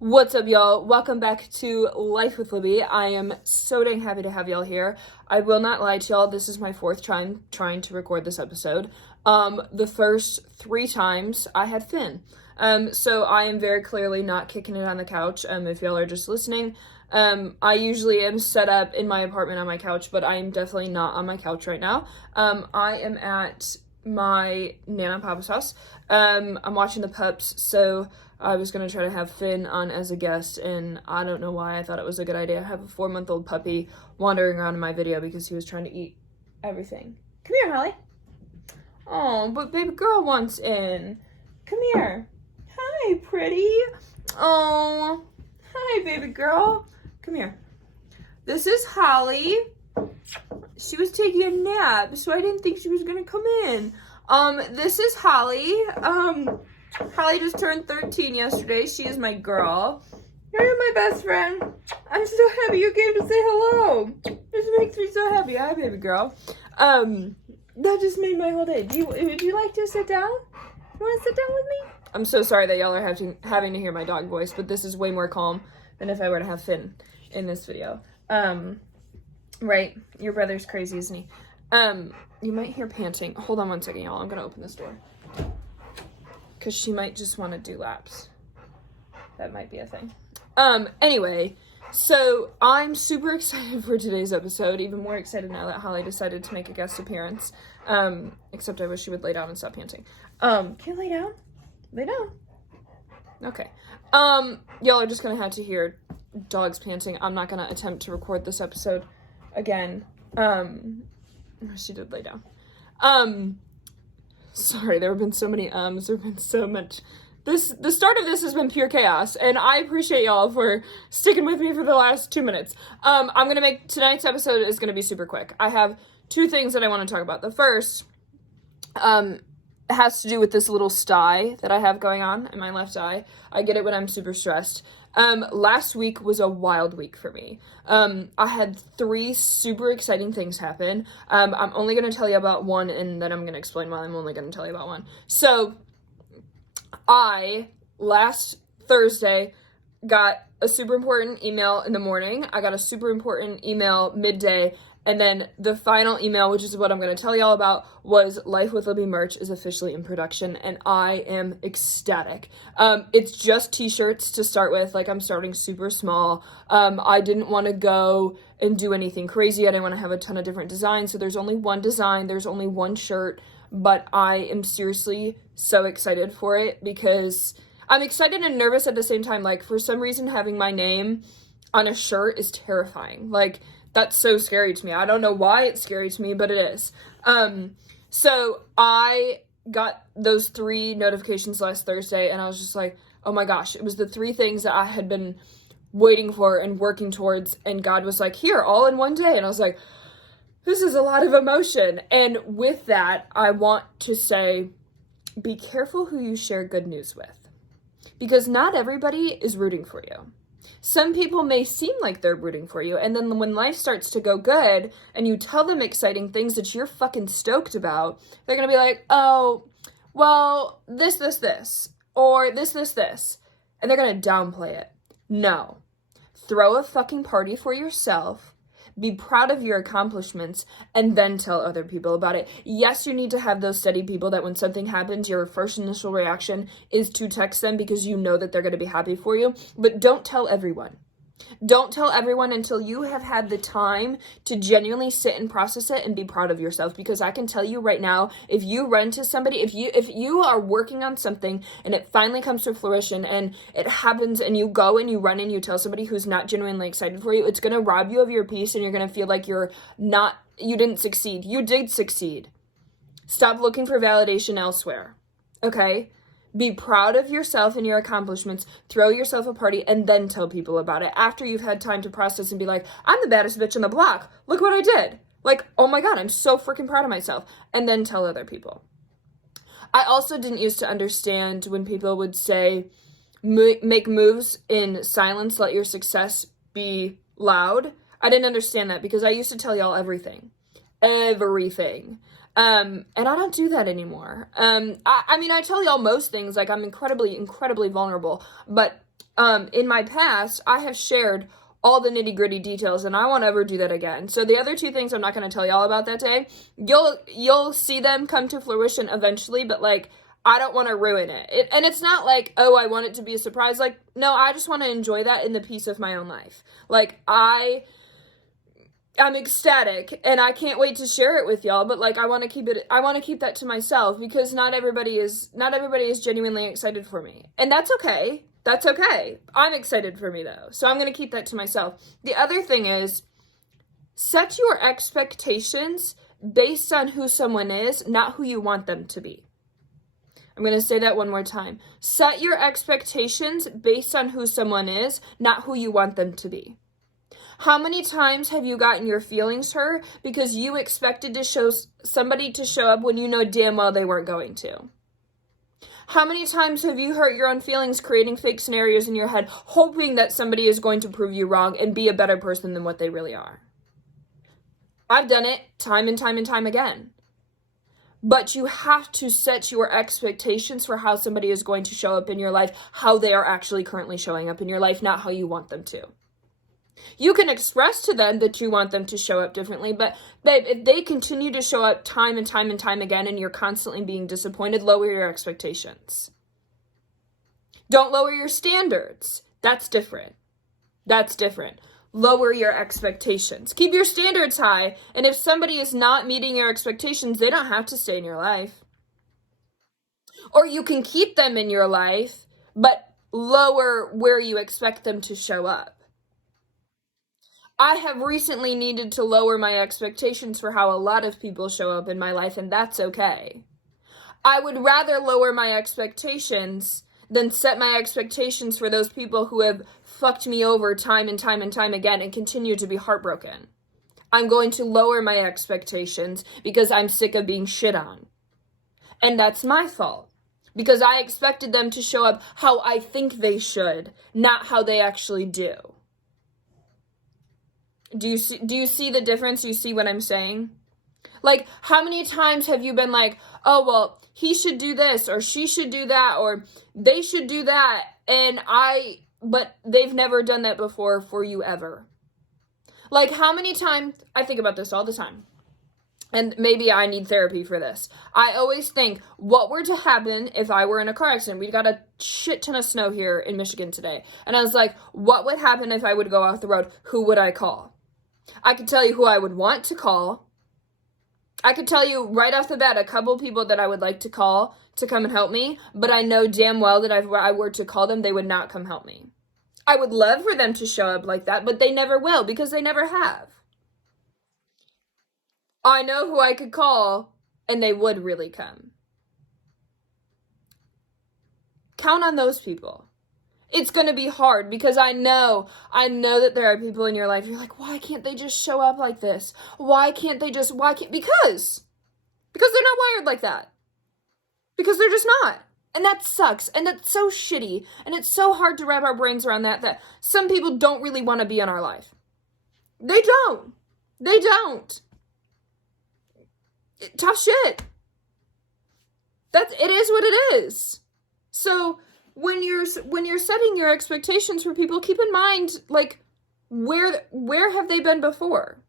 What's up, y'all? Welcome back to Life with Libby. I am so dang happy to have y'all here. I will not lie to y'all, this is my fourth time trying to record this episode. The first 3 times I had Finn. So I am very clearly not kicking it on the couch, if y'all are just listening. I usually am set up in my apartment on my couch, but I am definitely not on my couch right now. I am at my Nana and Papa's house. I'm watching the pups, so I was going to try to have Finn on as a guest, and I don't know why I thought it was a good idea. I have a 4-month-old puppy wandering around in my video because he was trying to eat everything. Come here, Holly. Oh, but baby girl wants in. Come here. Hi, pretty. Oh, hi, baby girl. Come here. This is Holly. She was taking a nap, so I didn't think she was going to come in. This is Holly. Holly just turned 13 yesterday. She is my girl. You're my best friend. I'm so happy you came to say hello. This makes me so happy. Hi, baby girl. That just made my whole day. Would you like to sit down? You want to sit down with me? I'm so sorry that y'all are having to hear my dog voice, but this is way more calm than if I were to have Finn in this video. Right? Your brother's crazy, isn't he? You might hear panting. Hold on one second, y'all. I'm gonna open this door. Because she might just want to do laps. That might be a thing. Anyway, so I'm super excited for today's episode. Even more excited now that Holly decided to make a guest appearance. Except I wish she would lay down and stop panting. Can you lay down? Lay down. Okay. Y'all are just gonna have to hear dogs panting. I'm not gonna attempt to record this episode again. She did lay down. Sorry, there have been so many there have been so much. The start of this has been pure chaos, and I appreciate y'all for sticking with me for the last 2 minutes. Tonight's episode is gonna be super quick. I have 2 things that I want to talk about. The first, has to do with this little sty that I have going on in my left eye. I get it when I'm super stressed. Last week was a wild week for me. I had 3 super exciting things happen. I'm only going to tell you about one, and then I'm going to explain why I'm only going to tell you about one. So, last Thursday, got a super important email in the morning. I got a super important email midday. And then the final email, which is what I'm going to tell y'all about, was Life with Libby merch is officially in production, and I am ecstatic. It's just t-shirts to start with. Like, I'm starting super small. I didn't want to go and do anything crazy. I didn't want to have a ton of different designs, so there's only one design. There's only one shirt, but I am seriously so excited for it because I'm excited and nervous at the same time. Like, for some reason, having my name on a shirt is terrifying. Like, that's so scary to me. I don't know why it's scary to me, but it is. So I got those 3 notifications last Thursday, and I was just like, oh my gosh, it was the 3 things that I had been waiting for and working towards, and God was like, here, all in one day. And I was like, this is a lot of emotion. And with that, I want to say, be careful who you share good news with, because not everybody is rooting for you. Some people may seem like they're rooting for you, and then when life starts to go good, and you tell them exciting things that you're fucking stoked about, they're gonna be like, oh, well, this, or this, and they're gonna downplay it. No. Throw a fucking party for yourself, be proud of your accomplishments, and then tell other people about it. Yes, you need to have those steady people that when something happens, your first initial reaction is to text them because you know that they're going to be happy for you. But don't tell everyone. Don't tell everyone until you have had the time to genuinely sit and process it and be proud of yourself. Because I can tell you right now, if you run to somebody, if you are working on something and it finally comes to fruition and it happens and you go and you run and you tell somebody who's not genuinely excited for you, it's going to rob you of your peace and you're going to feel like you didn't succeed. You did succeed. Stop looking for validation elsewhere. Okay? Be proud of yourself and your accomplishments, throw yourself a party, and then tell people about it after you've had time to process and be like, I'm the baddest bitch on the block. Look what I did. Like, oh my God, I'm so freaking proud of myself. And then tell other people. I also didn't used to understand when people would say, make moves in silence, let your success be loud. I didn't understand that because I used to tell y'all everything. Everything. And I don't do that anymore. I mean, I tell y'all most things, like I'm incredibly, incredibly vulnerable, but in my past, I have shared all the nitty-gritty details, and I won't ever do that again. So the other two things I'm not going to tell y'all about that day. You'll see them come to fruition eventually, but like, I don't want to ruin it. And it's not like, oh, I want it to be a surprise. Like, no, I just want to enjoy that in the peace of my own life. Like, I'm ecstatic and I can't wait to share it with y'all, but like, I want to keep that to myself, because not everybody is genuinely excited for me. And that's okay. That's okay. I'm excited for me though. So I'm going to keep that to myself. The other thing is, set your expectations based on who someone is, not who you want them to be. I'm going to say that one more time. Set your expectations based on who someone is, not who you want them to be. How many times have you gotten your feelings hurt because you expected somebody to show up when you know damn well they weren't going to? How many times have you hurt your own feelings creating fake scenarios in your head, hoping that somebody is going to prove you wrong and be a better person than what they really are? I've done it time and time and time again. But you have to set your expectations for how somebody is going to show up in your life, how they are actually currently showing up in your life, not how you want them to. You can express to them that you want them to show up differently, but babe, if they continue to show up time and time and time again and you're constantly being disappointed, lower your expectations. Don't lower your standards. That's different. Lower your expectations. Keep your standards high, and if somebody is not meeting your expectations, they don't have to stay in your life. Or you can keep them in your life, but lower where you expect them to show up. I have recently needed to lower my expectations for how a lot of people show up in my life, and that's okay. I would rather lower my expectations than set my expectations for those people who have fucked me over time and time and time again and continue to be heartbroken. I'm going to lower my expectations because I'm sick of being shit on. And that's my fault, because I expected them to show up how I think they should, not how they actually do. Do you see the difference? Do you see what I'm saying? Like, how many times have you been like, oh, well, he should do this, or she should do that, or they should do that, but they've never done that before for you ever. Like, how many times, I think about this all the time, and maybe I need therapy for this. I always think, what were to happen if I were in a car accident? We got a shit ton of snow here in Michigan today. And I was like, what would happen if I would go off the road? Who would I call? I could tell you who I would want to call. I could tell you right off the bat a couple people that I would like to call to come and help me, but I know damn well that if I were to call them, they would not come help me. I would love for them to show up like that, but they never will, because they never have. I know who I could call, and they would really come. Count on those people. It's going to be hard, because I know that there are people in your life, you're like, why can't they just show up like this? Because they're not wired like that. Because they're just not. And that sucks. And that's so shitty. And it's so hard to wrap our brains around that some people don't really want to be in our life. They don't. Tough shit. It is what it is. So when you're setting your expectations for people, keep in mind, like, where have they been before?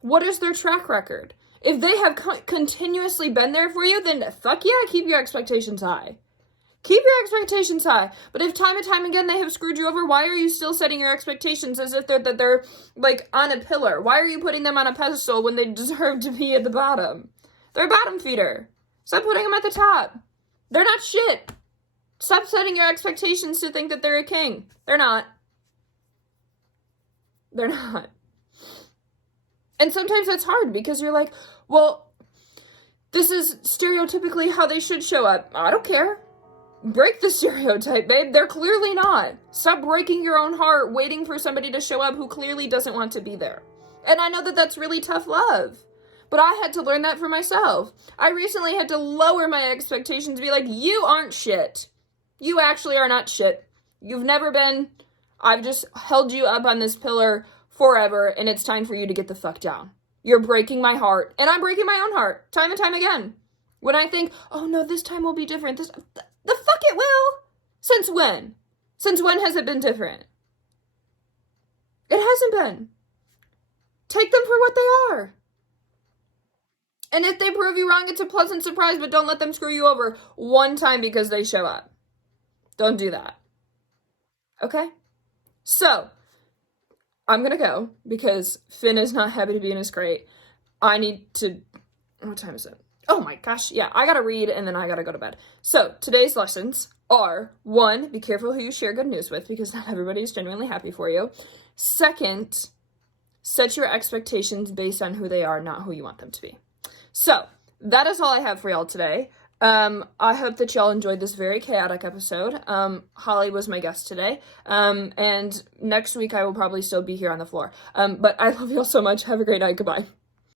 What is their track record? If they have continuously been there for you, then fuck yeah, keep your expectations high. Keep your expectations high. But if time and time again they have screwed you over, why are you still setting your expectations as if they're like on a pillar? Why are you putting them on a pedestal when they deserve to be at the bottom? They're a bottom feeder. Stop putting them at the top. They're not shit. Stop setting your expectations to think that they're a king. They're not. And sometimes that's hard, because you're like, well, this is stereotypically how they should show up. I don't care. Break the stereotype, babe. They're clearly not. Stop breaking your own heart waiting for somebody to show up who clearly doesn't want to be there. And I know that that's really tough love, but I had to learn that for myself. I recently had to lower my expectations, be like, you aren't shit. You actually are not shit. You've never been. I've just held you up on this pillar forever, and it's time for you to get the fuck down. You're breaking my heart, and I'm breaking my own heart time and time again. When I think, oh no, this time will be different. The fuck it will. Since when? Since when has it been different? It hasn't been. Take them for what they are. And if they prove you wrong, it's a pleasant surprise, but don't let them screw you over one time because they show up. Don't do that. Okay? So, I'm gonna go because Finn is not happy to be in his crate. I need to. What time is it? Oh my gosh, yeah, I gotta read and then I gotta go to bed. So, today's lessons are 1, be careful who you share good news with because not everybody is genuinely happy for you. 2nd, set your expectations based on who they are, not who you want them to be. So, that is all I have for y'all today. I hope that y'all enjoyed this very chaotic episode. Holly was my guest today. And next week I will probably still be here on the floor. But I love y'all so much. Have a great night. Goodbye.